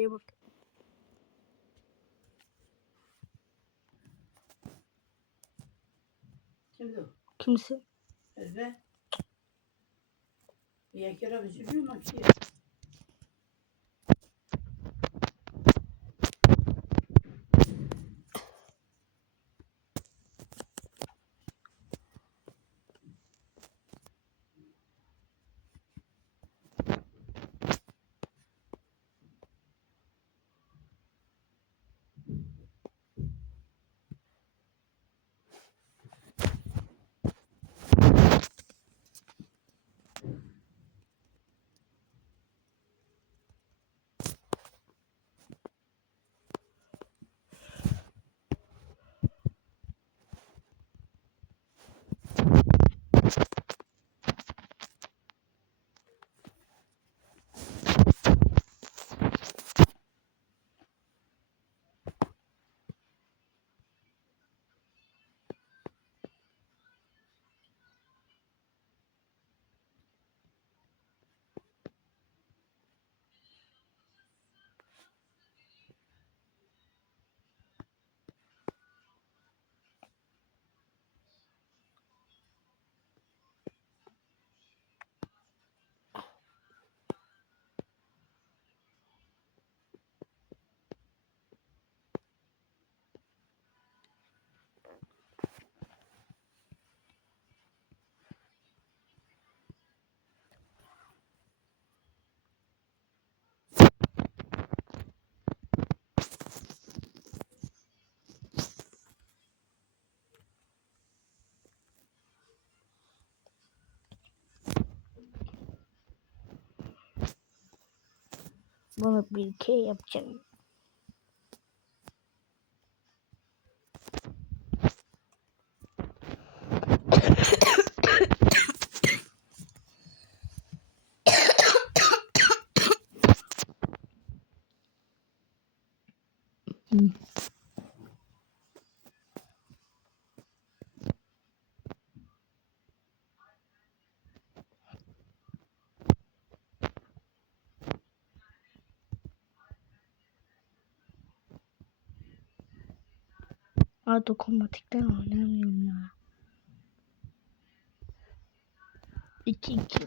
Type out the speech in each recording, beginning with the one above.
İyi bak. Kimdi o? Kimse. Özbe. Bir kere bizi bilmiyorum ki. Bana bir şey yapacağım. Aa dokunmatikten oynamıyorum ya. 2 2.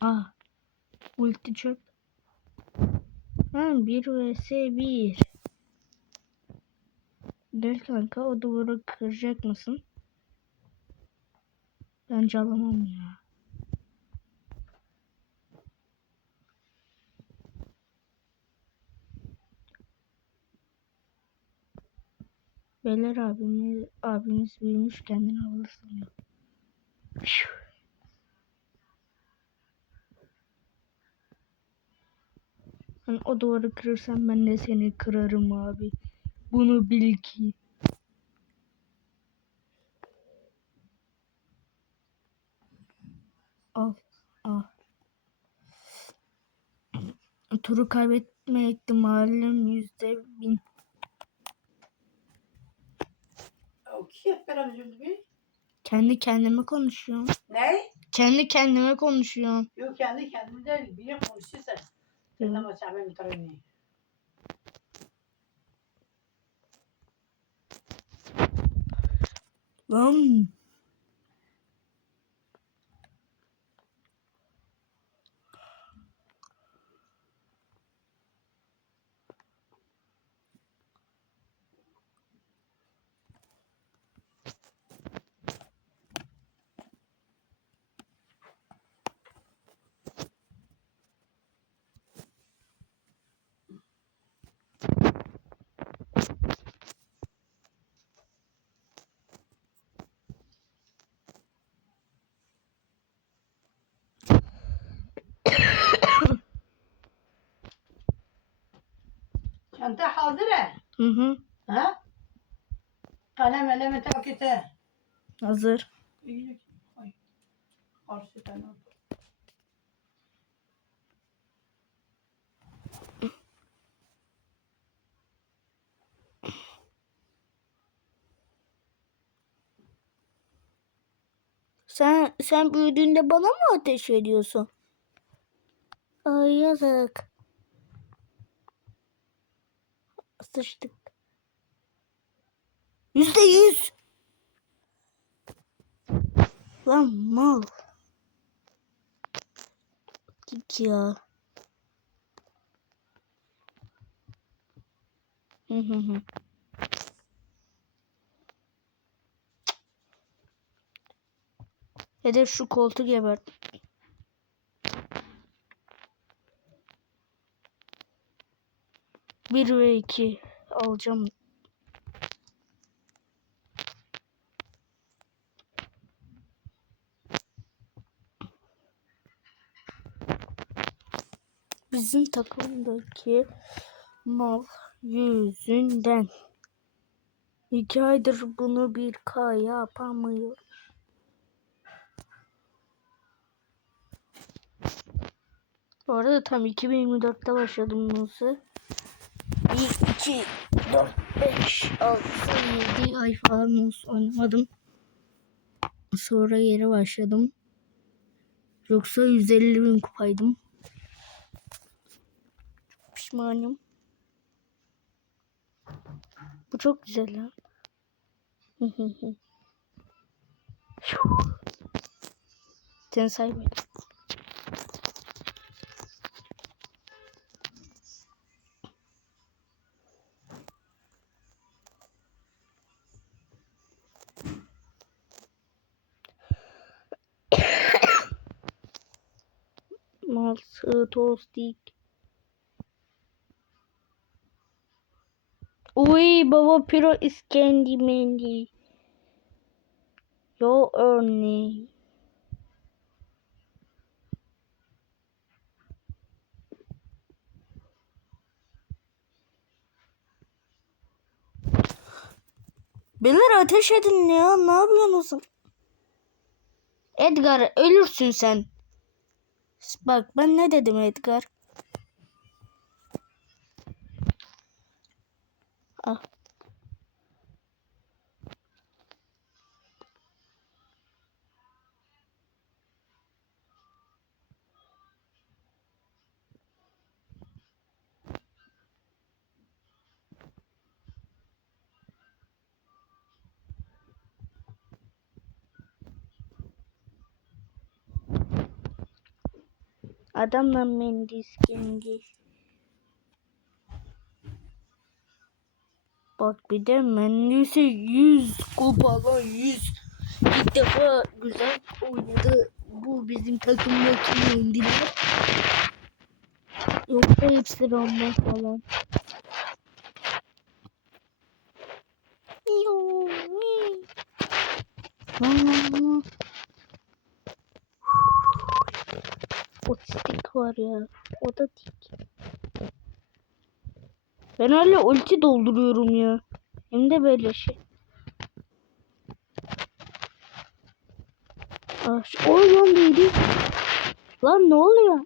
Aa. Ulti çöp. Ha 1 vs 1. Gel kanka o duvarı kıracak mısın? Bence alamam ya. Beyler abimiz, abimiz büyümüş kendini havalı sanıyor. Hani o duvarı kırırsan ben de seni kırarım abi. Bunu bil ki. Al. Al. Turu kaybetme ihtimalim yüzde bin. O ki hep beraber bir. Kendi kendime konuşuyorum. Ne? Kendi kendime konuşuyorum. Yok kendi kendine değil. Bir konuşuyor sen. Benim tarafını. Lan. Çanta hazır Hı hı. Ha? Kalem eleme takite. Hazır. Sen sen büyüdüğünde bana mı ateş ediyorsun? Ay yazık. Sıçtık. Yüzde yüz. Lan mal. Git ya. Hı hı hı. Hedef şu koltuğu gebert. Bir ve iki alacağım. Bizim takımdaki mal yüzünden. İki aydır bunu bir K yapamıyor. Bu arada tam 2024'te başladım Musa. 1, 2, 4, 5, 6, 7 ay falan Musa oynamadım. Sonra geri başladım. Yoksa 150 bin kupaydım. Pişmanım. Bu çok güzel ya. Sen say tostik. Uy baba piro iskendi mendi. Yo örneğin. Beyler ateş edin ya. Ne yapıyorsunuz? Edgar ölürsün sen. Bak ben ne dedim Edgar? Ah. Adamla Mendiz Gengi. Bak bir de Mendiz'e 100 kupa lan 100. İlk defa güzel oynadı bu bizim takımdaki Mendiler. Yoksa hepsi Rambo falan. Yo, mi. Lan lan lan. Otistik var ya. O da tik. Ben hala ulti dolduruyorum ya. Hem de böyle şey. Ah, şu- Oy lan ne oluyor?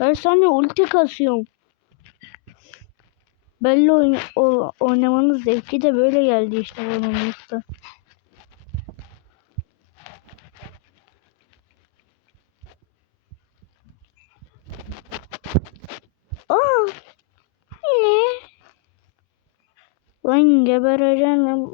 Ben sana ulti kasıyorum. Belli oyun, o, oynamanın zevki de böyle geldi işte bana gebereceğim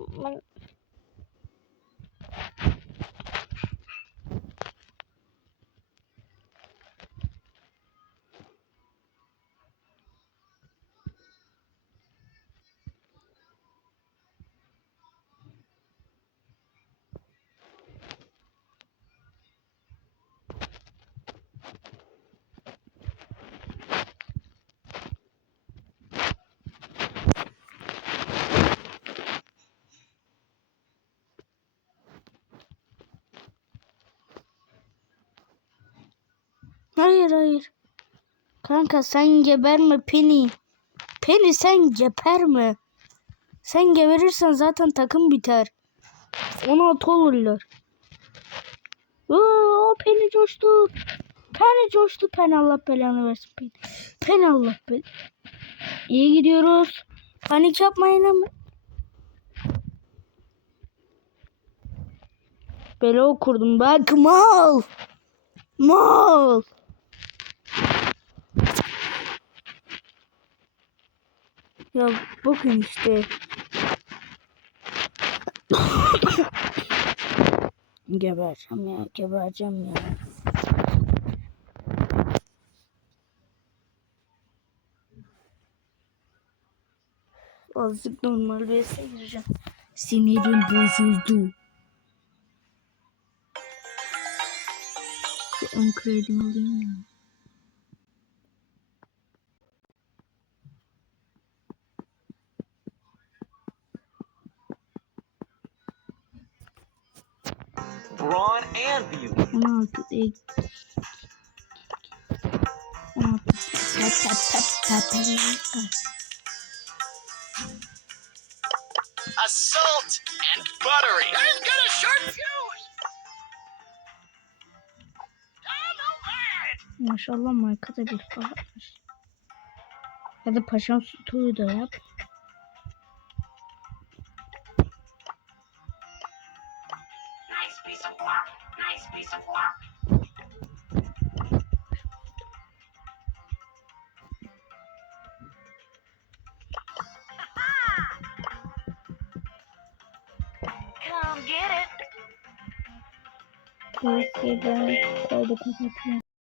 Hayır hayır. Kanka sen geberme Penny. Penny sen geberme. Sen geberirsen zaten takım biter. Ona at olurlar. Oo, Penny coştu. Penny coştu. Penny Allah belanı versin Penny. Penny Allah belanı. İyi gidiyoruz. Panik yapmayın ama. Belo kurdum. Bak mal. Mal. Ya bakın işte. gebereceğim ya. Gebereceğim ya. Azıcık normal bir gireceğim. Sinirim bozuldu. Bir ön kredim? Brawn and beauty. 16 değil. 16. Tap tap tap tap tap. Assault and buttery. I've got a sharp fuse. Maşallah marka da bir falanmış. Ya da paşam sütüyü da yap. Work. Nice piece of work. Come get it. Neyse ben kaydı kapatıyorum.